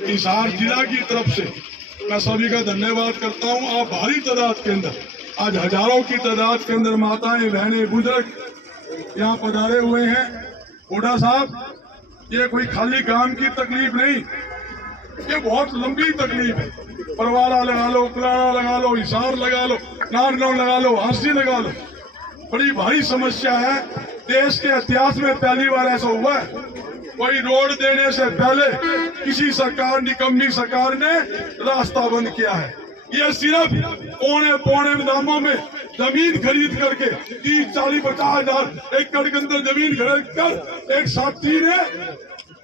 हिसार जिला की तरफ से मैं सभी का धन्यवाद करता हूं। आप भारी तादाद के अंदर, आज हजारों की तादाद के अंदर माताएं, बहनें, बुजुर्ग यहाँ पधारे हुए हैं। हुड्डा साहब, ये कोई खाली काम की तकलीफ नहीं, ये बहुत लंबी तकलीफ है। परवाला लगा लो, कुलाड़ा लगा लो, हिसार लगा लो, नारनौल लगा लो, हंसी लगा लो, बड़ी भारी समस्या है। देश के इतिहास में पहली बार ऐसा हुआ है, कोई रोड देने से पहले किसी सरकार, निकम्मी सरकार ने रास्ता बंद किया है। ये सिर्फ पौने दामों में जमीन खरीद करके 30, 40, 50 हजार एकड़ के अंदर जमीन खरीद कर एक साथी ने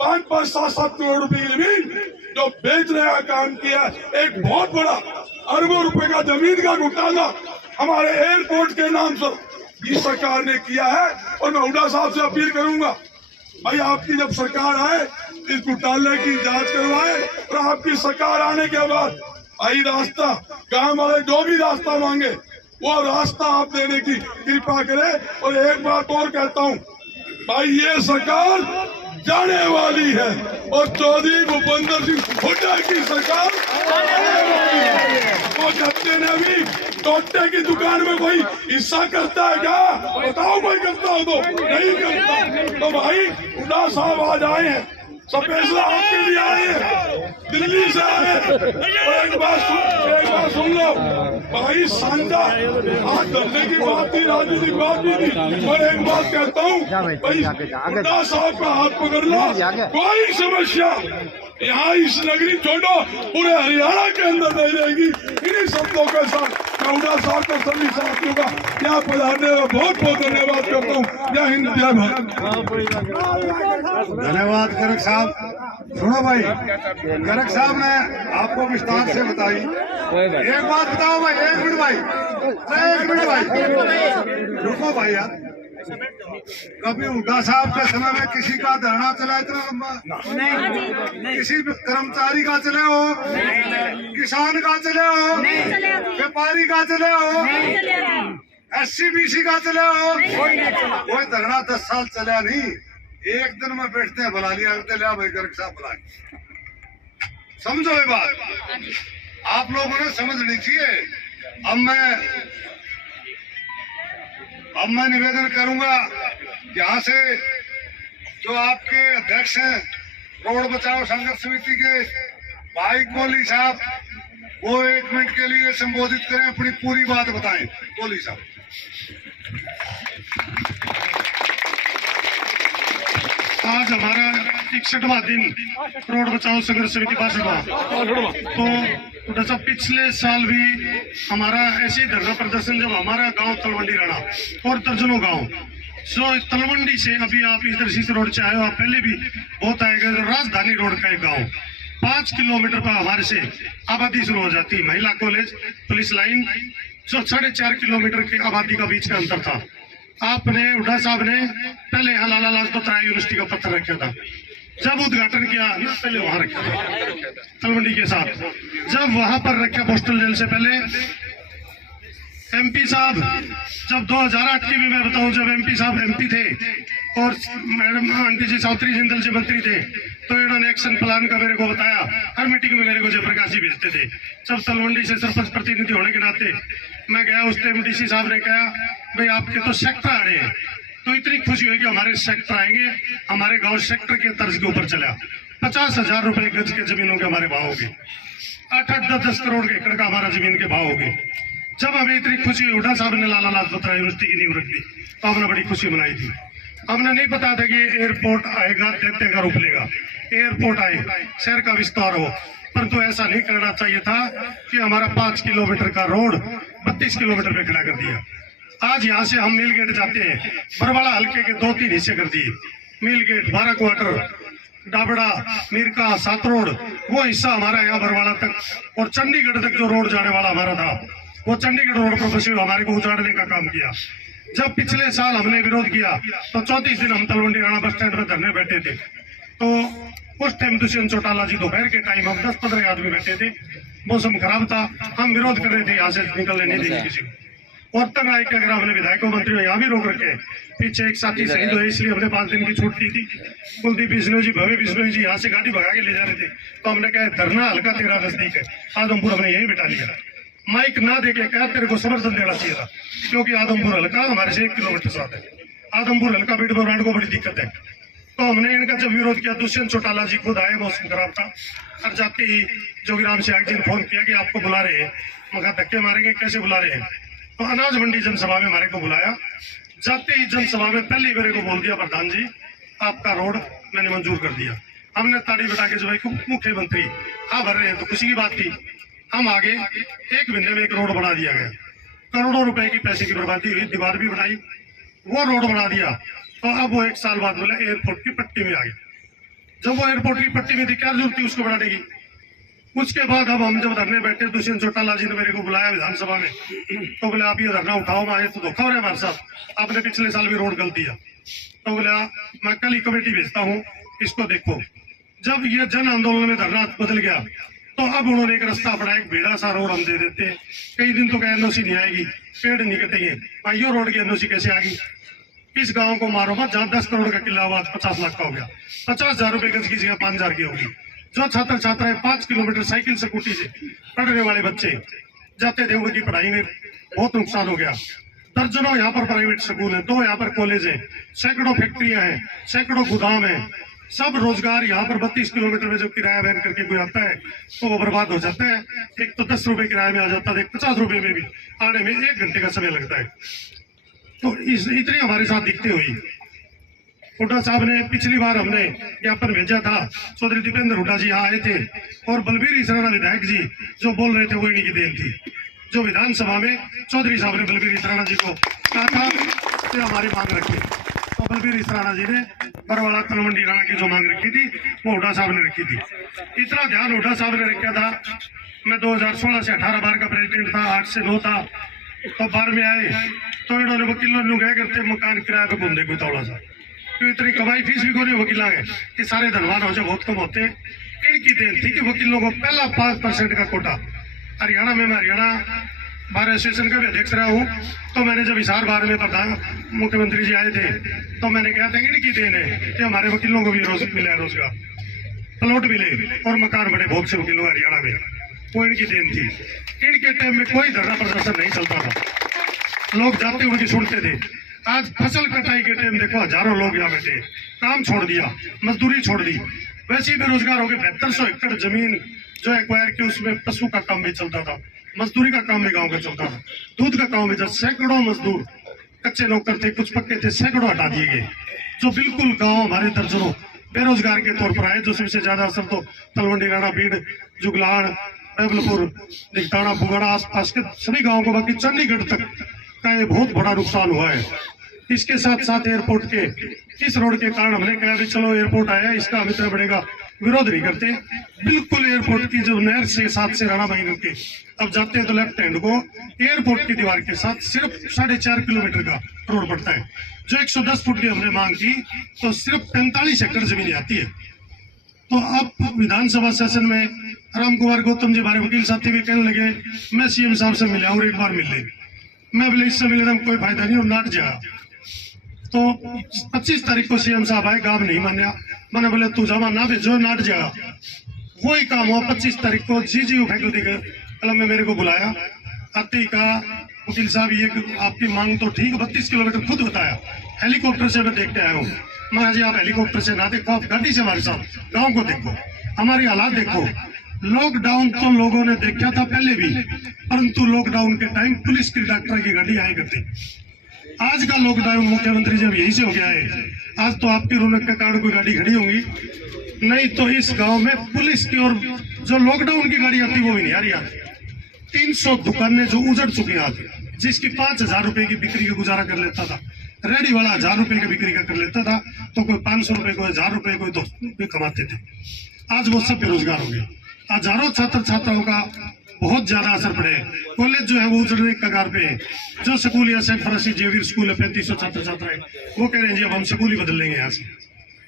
5, 7 करोड़ रुपए की जमीन जो बेचने का काम किया। एक बहुत बड़ा अरबों रुपए का जमीन का घोटाला हमारे एयरपोर्ट के नाम पर इस सरकार ने किया है। और मैं हुड्डा साहब से अपील करूंगा, भाई आपकी जब सरकार आए इस घोटाले की जांच करवाए, और आपकी सरकार आने के बाद आई रास्ता, गांव वाले जो भी रास्ता मांगे वो रास्ता आप देने की कृपा करें। और एक बात और कहता हूं, भाई ये सरकार जाने वाली है और चौधरी भूपेंद्र सिंह हुड्डा की सरकार आने वाली है। वो जत्ते ने भी टोटे की दुकान में कोई हिस्सा करता है क्या? बताओ, कोई करता हो तो नहीं करता। तो भाई हुड्डा साहब आज आए हैं, स्पेशल आपके लिए आए हैं, दिल्ली से आए हैं। और एक बात सुन लो भाई, सांझा हाथ धरने की बात थी, राजनीतिक बात नहीं थी। और एक बात कहता हूँ भाई, हुड्डा साहब का हाथ पकड़ लो, कोई समस्या यहाँ इस नगरी छोड़ो पूरे हरियाणा के अंदर नहीं रहेगी। इन्हीं शब्दों के साथ मैं हुड्डा साहब को, सभी साथियों का यहाँ पधारने का बहुत बहुत धन्यवाद करता हूँ। जय हिंद, जय भारत। धन्यवाद गर्ग साहब। सुनो भाई, गर्ग साहब ने आपको विस्तार से बताई। एक बात बताओ भाई, 1 मिनट भाई, 1 मिनट भाई, रुको भाई यार। कभी हुड्डा साहब के समय में किसी का धरना चला इतना लंबा? नहीं। किसी कर्मचारी का चले हो, किसान का चले हो, व्यापारी का चले हो, SC-BC का चले हो, कोई धरना 10 साल चला नहीं। एक दिन में बैठते हैं, बुला लिया करते, लिया भाई गर्ग साहब बुला। समझो ये बात आप लोगों ने समझनी चाहिए। अब मैं निवेदन करूंगा, यहाँ से जो आपके अध्यक्ष हैं रोड बचाओ संघर्ष समिति के भाई कोहली साहब, वो 1 मिनट के लिए संबोधित करें, अपनी पूरी बात बताएं। कोहली साहब। आज हमारा 61वां दिन रोड बचाओ संघर्ष समिति बासठवां। तो जैसा पिछले साल भी हमारा ऐसे ही धरना प्रदर्शन, जब हमारा गांव तलवंडी रहा और दर्जनों गांव, सो तलवंडी से अभी आप इधर सी रोड से आए हो, आप पहले भी बहुत आएगा। राजधानी रोड का एक गाँव 5 किलोमीटर पर हमारे से आबादी शुरू हो जाती, महिला कॉलेज, पुलिस लाइन, जो 4.5 किलोमीटर की आबादी का बीच का अंतर था। आपने, हुड्डा साहब ने पहले यहाँ लाला लाजपत राय यूनिवर्सिटी का पत्थर रखा था, जब उद्घाटन किया पहले वहां रखा था तलवंडी के साथ। जब वहां पर रखा पोस्टल जेल से पहले MP साहब, जब 2008 की भी मैं बताऊं, जब MP साहब MP थे और मैडम आंटी जी सावित्री जिंदल जी मंत्री थे, तो इन्होंने एक्शन प्लान का मेरे को बताया। हर मीटिंग में मेरे को जयप्रकाश जी भेजते थे। जब तलवंडी से सरपंच प्रतिनिधि होने के नाते मैं गया, उस टाइम DC साहब ने कहा, भाई आपके तो सेक्टर आ रहे हैं। तो इतनी खुशी हुई कि हमारे सेक्टर आएंगे, हमारे गांव सेक्टर के तर्ज के ऊपर चला। 50,000 रुपए गज के जमीनों के हमारे भाव हो गए, 8-10 करोड़ के एकड़ का हमारा जमीन के भाव हो गए। जब हमें इतनी खुशी, हुड्डा साहब ने लाला लाजपत राय यूनिवर्सिटी की नींव रख दी, तो हमने बड़ी खुशी मनाई थी। हमने नहीं पता था कि एयरपोर्ट आएगा, दैत्य का रूप लेगा, एयरपोर्ट आए, शहर का विस्तार हो, परंतु ऐसा नहीं करना चाहिए था कि हमारा 5 किलोमीटर का रोड 32 किलोमीटर पे खड़ा कर दिया। आज यहाँ से हम मिल गेट जाते हैं, बरवाड़ा हल्के के 2-3 हिस्से कर दिए। मिल गेट, 12 क्वार्टर, डाबड़ा, मीरका, सात रोड, वो हिस्सा हमारा यहाँ बरवाड़ा तक और चंडीगढ़ तक जो रोड जाने वाला हमारा था, वो चंडीगढ़ रोड पर बसे हमारे को उजाड़ने का काम किया। जब पिछले साल हमने विरोध किया तो 34 दिन हम तलवंडी राणा बस स्टैंड में धरने बैठे थे। तो उस टाइम दुष्यंत चौटाला जी, दोपहर के टाइम हम 10-15 आदमी बैठे थे, मौसम खराब था, हम विरोध कर रहे थे, यहाँ से निकलने नहीं देंगे किसी को। और तनाई के अगर हमने विधायकों मंत्रियों यहाँ भी रोक रखे, पीछे एक साथी शहीद हुए इसलिए हमने 5 दिन की छूट दी थी। कुलदीप बिश्नोई जी, भव्य बिश्नोई जी यहाँ से गाड़ी भगा के ले जा रहे थे, तो हमने कहा धरना हल्का तेरा नजदीक है, आदमपुर हमने यहीं बिठा लिया। माइक ना देके कहा तेरे को समर्थन देना चाहिए था, क्योंकि आदमपुर हल्का हमारे से 1 किलोमीटर साथ है। आदमपुर हल्का बीट ब्रांड को बड़ी दिक्कत है, तो हमने इनका जब विरोध किया, दुष्यंत चौटाला जी खुद आए, मौसम खराब था, और जाते ही जोगीराम सियाग जी ने फोन किया कि आपको बुला रहे हैं। मगर धक्के मारेंगे, कैसे बुला रहे हैं? तो अनाज मंडी जनसभा में हमारे को बुलाया। जाते ही जनसभा में पहले ही मेरे को बोल दिया, प्रधान जी आपका रोड मैंने मंजूर कर दिया। हमने ताड़ी बता के जो भाई मुख्यमंत्री हाँ भर रहे हैं, तो खुशी की बात थी। हम आगे 1 महीने में एक रोड बना दिया गया, करोड़ों रुपए की पैसे की बर्बादी हुई, दीवार भी बनाई, वो रोड बना दिया। तो अब वो 1 साल बाद बोला एयरपोर्ट की पट्टी में आ गया। जब वो एयरपोर्ट की पट्टी में थी, क्या जरूरत थी उसको बढ़ाने की? उसके बाद अब हम जब धरने बैठे, दुष्यंत चौटाला जी ने मेरे को बुलाया विधानसभा में, तो बोले आप ये धरना उठाओ, मैं तो धोखा हो रहा है हमारे साथ, आपने पिछले साल भी रोड गल दिया। तो बोला मैं कल ही कमेटी भेजता हूँ, इसको देखो। जब ये जन आंदोलन में धरना बदल गया, तो अब उन्होंने एक रास्ता अपना, एक बेड़ा सा रोड हम दे देते हैं। कई दिन तो क्या NOC नहीं आएगी, पेड़ नहीं कटेंगे, भाइयों रोड की NOC कैसे आ गई? इस गांव को मारो मत, जहाँ 10 करोड़ का किला हुआ 50 लाख का हो गया, 50,000 रुपए गज की जगह 5,000 की होगी। जो छात्र छात्राएं 5 किलोमीटर साइकिल स्कूटी से पढ़ने वाले बच्चे जाते थे, उनकी पढ़ाई में बहुत नुकसान हो गया। दर्जनों यहाँ पर प्राइवेट स्कूल है, 2 यहाँ पर कॉलेज है, सैकड़ों फैक्ट्रियां हैं, सैकड़ों गोदाम है, सब रोजगार यहाँ पर 32 किलोमीटर में जो किराया वैन करके कोई आता है तो वो बर्बाद हो जाता है। एक तो 10 रुपए किराए में आ जाता है, 50 रुपए में भी आने में 1 घंटे का समय लगता है। तो इतनी हमारे साथ दिखते हुई हुड्डा साहब ने, पिछली बार हमने ज्ञापन भेजा था, चौधरी दीपेंद्र हुड्डा जी यहाँ आए थे, और बलबीर इसराना विधायक जी जो बोल रहे थे वो इन्हीं की देन थी। जो विधानसभा में चौधरी साहब ने बलबीर इसराना जी को कहा था कि हमारी मांग रखी, तो बलबीर इसराना जी ने बरवाड़ा तलवंडी राणा की जो मांग रखी थी वो हुड्डा साहब ने रखी थी। इतना ध्यान हुड्डा साहब ने रखा था। मैं 2016 से 18 बार का प्रेसिडेंट था, 8 से 9 था, तो 12 में आए तो इन्होंने वकीलों गए करते मकान किराए पे घूमने को तौला सा, तो इतनी कमाई फीस भी कोई वकील आ गए कि सारे धनवान हो जाए, बहुत कम होते। इनकी देन थी कि वकीलों को पहला 5% का कोटा। हरियाणा में, मैं हरियाणा बार एसोसिएशन का भी अध्यक्ष रहा हूँ, तो मैंने जब हिसार बार में प्रधान मुख्यमंत्री जी आए थे, तो मैंने कहा था इनकी देन है कि हमारे वकीलों को भी मिला रोजगार, प्लॉट मिले और मकान बने बहुत से वकीलों हरियाणा में, वो इनकी देन थी। इनके टाइम में कोई धरना प्रदर्शन नहीं चलता था, लोग जाते उनकी सुनते थे। आज फसल कटाई के टाइम देखो, हजारों लोग यहाँ बैठे, काम छोड़ दिया, मजदूरी छोड़ दी, वैसे ही बेरोजगार हो गए। 7200 एकड़ जमीन जो एक्वायर की, उसमें पशु का काम भी चलता था, मजदूरी का काम भी गांव का चलता था, दूध का काम भी चलता। सैकड़ों मजदूर कच्चे नौकर थे, कुछ पक्के थे, सैकड़ों हटा दिए गए। जो बिल्कुल गाँव हमारे दर्जनों बेरोजगार के तौर पर आए, जो सबसे ज्यादा असर तो तलवंडी राणा, बीड़, जुगलान, डबलपुर, दिगताना, फुगाड़ा आसपास के सभी गाँव को, बाकी चंडीगढ़ तक का ये बहुत बड़ा नुकसान हुआ है। इसके साथ साथ एयरपोर्ट के इस रोड के कारण हमने कहा भी चलो एयरपोर्ट आया, इसका हम इतना बढ़ेगा विरोध नहीं करते। बिल्कुल एयरपोर्ट की जो नहर से 7 से राणा भाई के अब जाते हैं तो लेफ्ट हैंड को एयरपोर्ट की दीवार के साथ सिर्फ 4.5 किलोमीटर का रोड पड़ता है। जो 110 फुट की हमने मांग की, तो सिर्फ 45 एकड़ जमीन आती है। तो अब विधानसभा सेशन में राम कुमार गौतम जी हमारे वकील साथी भी कहने लगे मैं CM साहब से मिला और एक बार मिल ले। मैं बोले इससे मिले तो कोई फायदा नहीं और नाट जाएगा। तो 25 तारीख को CM साहब आए, गाँव नहीं मान्या। मैंने बोले तू जमा ना भेजो, नाट जाएगा। वही काम हुआ। 25 तारीख को GGU फैकल्टी के क्लब में मेरे को बुलाया, आते ही कहा वकील साहब ये आपकी मांग तो ठीक, 32 किलोमीटर खुद बताया, हेलीकॉप्टर से मैं देखते आया हूँ। मैं जी आप हेलीकॉप्टर से ना देखो, आप गाड़ी से हमारे साथ गाँव को देखो, हमारी हालात देखो। लॉकडाउन तो लोगों ने देखा था पहले भी, परंतु लॉकडाउन के टाइम पुलिस की डॉक्टर की गाड़ी आया करती। आज का लॉकडाउन मुख्यमंत्री जब यही से हो गया है, आज तो आपकी रौनक के कारण कोई गाड़ी खड़ी होंगी, नहीं तो इस गांव में पुलिस की और जो लॉकडाउन की गाड़ी आती वो भी नहीं आ रही। आज 300 दुकानें जो उजड़ चुकी आज, जिसकी 5,000 रुपए की बिक्री का गुजारा कर लेता था, रेडी वाला 1,000 रुपए की बिक्री का कर लेता था, तो कोई 500 रुपए, कोई 1,000 रुपए, कोई 200 रुपए कमाते थे। आज वो सब बेरोजगार हो गए। हजारों छात्र छात्राओं का बहुत ज्यादा असर पड़े। कॉलेज जो है वो उजड़ने के कगार पे है। जो स्कूल या सेंट फ्रांसिस जेवियर स्कूल है, 3500 छात्र छात्राएं, वो कह रहे हैं जी अब हम स्कूल ही बदल लेंगे यहाँ से।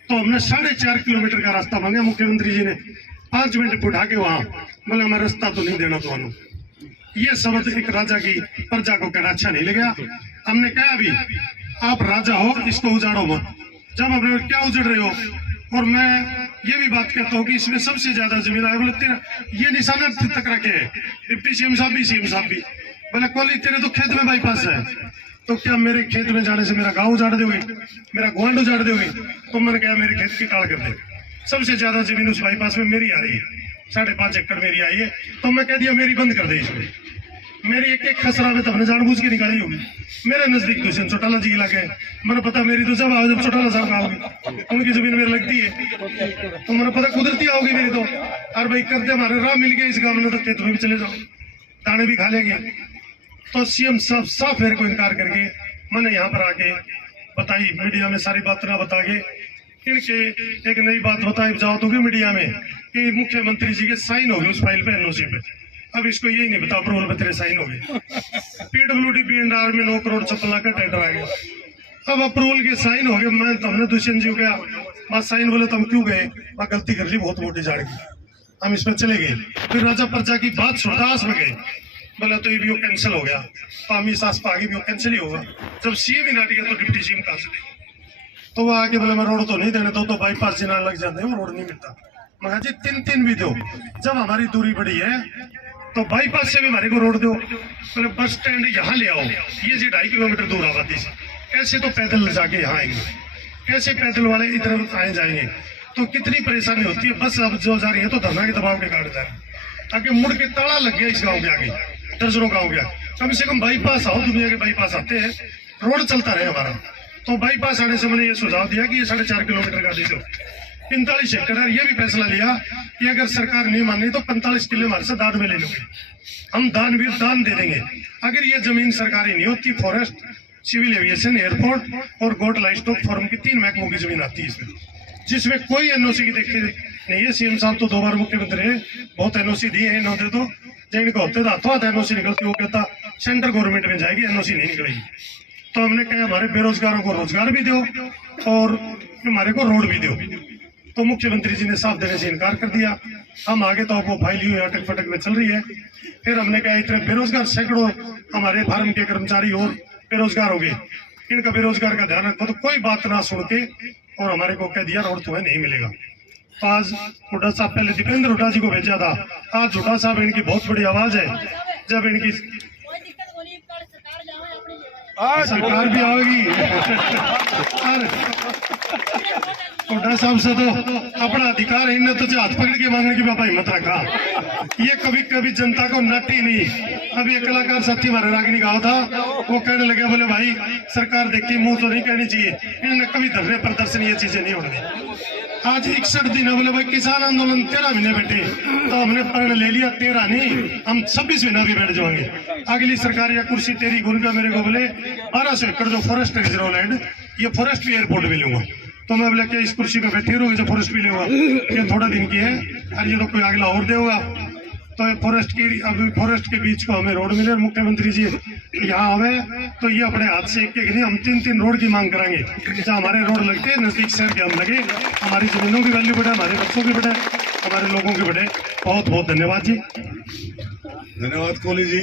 तो हमने 4.5 किलोमीटर का रास्ता मांगा, मुख्यमंत्री जी ने 5 मिनट उठा के वहां बोले हमारा रास्ता तो नहीं देना तो ये शब्द एक राजा की प्रजा को कहना अच्छा नहीं लगा। हमने कहा भी आप राजा हो, इसको उजाड़ो मत। जब हमने क्या उजड़ रहे हो, और मैं ये भी बात कहता हूँ कि इसमें सबसे ज्यादा जमीन है बोले तेरा ये निशाना तक रखे है, डिप्टी सीएम साहब भी, सीएम साहब भी बोले कोहली तेरे तो खेत में बाईपास है, तो क्या मेरे खेत में जाने से मेरा गांव उजाड़ दोगे, मेरा ग्वांड उजाड़ दोगे? तो मैंने कहा मेरे खेत की टाल कर दे। सबसे ज्यादा जमीन उस बाईपास में मेरी आ रही है, 5.5 एकड़ मेरी आई है। तो मैं कह दिया मेरी बंद कर दे इसमें। मेरी एक एक खसरा में तो हमने जानबूझ के निकाली होगी। मेरे नजदीक दुष्यंत चौटाला जी इलाके है, मैंने पता मेरी तो जब आओ जब चौटाला साहब का होगी, उनकी जमीन मेरी लगती है, तो मैंने पता कुदरती आओगी मेरी तो। और भाई करते हमारे राह मिल गया इस गाँव में, तो खेत में भी चले जाओ, दाने भी खा लेंगे। तो सीएम साहब साफ मेरे को इनकार करके मैंने यहाँ पर आके बताई, मीडिया में सारी बात ना बता के इनके एक नई बात बताई जाओ तो मीडिया में कि मुख्यमंत्री जी के साइन हो गए उस फाइल पे, एनओसी पे। अब इसको यही नहीं बता अप्रूवल पे तेरे साइन हो गए। पीडब्ल्यूडी बीएनआर में 9 करोड़ 56 लाख का टेंडर आ गया। अब अप्रूवल के साइन हो गए, मैं तो हमने दुष्यंत जी को गया बस साइन बोले तो हम क्यों गए, वहां गलती कर ली बहुत मोटी झाड़ की, हम इसमें चले गए। फिर राजा प्रजा की बात सुरदास में गए, बोला तो ये भी वो कैंसिल हो गया, तो हम इस आस आगे भी वो कैंसिल ही होगा। जब सीएम ही ना गया तो डिप्टी सीएम कहां से देंगे? तो वो आके बोले मैं रोड तो नहीं देने तो बाईपास जिना लग जाते हैं, वो रोड नहीं मिलता। मैं जी 3 भी दो, जब हमारी दूरी बड़ी है तो बाईपास से भी हमारे को रोड दो। बोले बस स्टैंड यहाँ ले आओ, ये जी 2.5 किलोमीटर दूर आबादी से, कैसे तो पैदल जाके यहाँ आएंगे, कैसे पैदल वाले इधर आए जाएंगे? तो कितनी परेशानी होती है। बस अब जो जा रही है तो धरना के दबाव के कारण जा रही है, ताकि मुड़ के ताला लग गया इस गाँव के आगे, दर्जनों गाँव गया। कम से कम बाईपास आओ, दुनिया के बाईपास आते हैं, रोड चलता रहे हमारा। तो बाईपास आने से मैंने ये सुझाव दिया कि ये 4.5 किलोमीटर का दे दो, 45 एकड़ है। ये भी फैसला लिया कि अगर सरकार नहीं मानी तो 45 किलो हमारे से दान में ले लोगे, हम दान दे देंगे। अगर ये जमीन सरकारी नहीं होती, फॉरेस्ट, सिविल एविएशन, एयरपोर्ट और गोट लाइफ स्टॉक फॉर्म की 3 महकमों की जमीन आती है इसमें, जिसमें कोई एनओसी की देखे नहीं है। सीएम साहब तो 2 बार मुख्यमंत्री है, बहुत एनओसी दी है इन्होंने, तो जिनको होते तो हाथों हाथ एनओसी निकलती, वो कहता सेंट्रल गवर्नमेंट में जाएगी, एनओसी नहीं निकलेगी। तो हमने कहा हमारे बेरोजगारों को रोजगार भी दो और हमारे को रोड भी दो। तो मुख्यमंत्री जी ने साफ देने से इनकार कर दिया। हम आगे तो वो फाइल ही अटक फटक में चल रही है। फिर हमने कहा इतने बेरोजगार सैकड़ों हमारे फार्म के कर्मचारी और बेरोजगार हो गए, इनका बेरोजगार का ध्यान रखो। तो कोई बात ना सुन के और हमारे को कह दिया रोड तुम्हें नहीं मिलेगा। तो आज हुड्डा साहब, पहले दीपेंद्र हुड्डा जी को भेजा था, आज हुड्डा साहब इनकी बहुत बड़ी आवाज है। जब इनकी सरकार भी आएगी हुड्डा साहब से तो अपना अधिकार है, इन्हें तो हाथ पकड़ के मांगने की बाबा हिम्मत रखा। ये कभी कभी जनता को नटी नहीं। अभी एक कलाकार साथी हमारे रागिनी गाँव था, वो कहने लगे बोले भाई सरकार देखी मुंह तो नहीं कहनी चाहिए, इन्होंने कभी धरने प्रदर्शन ये चीजें नहीं होने। आज 61 दिन है, बोले भाई किसान आंदोलन 13 महीने बैठे, तो हमने प्रण ले लिया 13 नहीं, हम 26 महीना भी बैठ जाएंगे। अगली सरकार या कुर्सी तेरी गुनका मेरे को बोले 1200 एकड़ जो फॉरेस्ट रिजर्व लैंड, ये फॉरेस्ट भी एयरपोर्ट भी लूंगा। तो मैं बोले क्या इस कुर्सी पे बैठे रहोगे जो फॉरेस्ट भी लेगा? ये थोड़ा दिन की है, और ये तो कोई अगला और देगा। तो फॉरेस्ट की, अभी फॉरेस्ट के बीच को हमें रोड मिले, मुख्यमंत्री जी यहाँ आवे तो ये अपने हाथ से एक नहीं, हम 3 रोड की मांग कराएंगे। जहाँ हमारे रोड लगते हैं नजदीक शहर के, हम लगे, हमारी जमीनों की वैल्यू बढ़े, हमारे बच्चों की बढ़े, हमारे लोगों की बढ़े। बहुत बहुत धन्यवाद जी। धन्यवाद कोहली जी।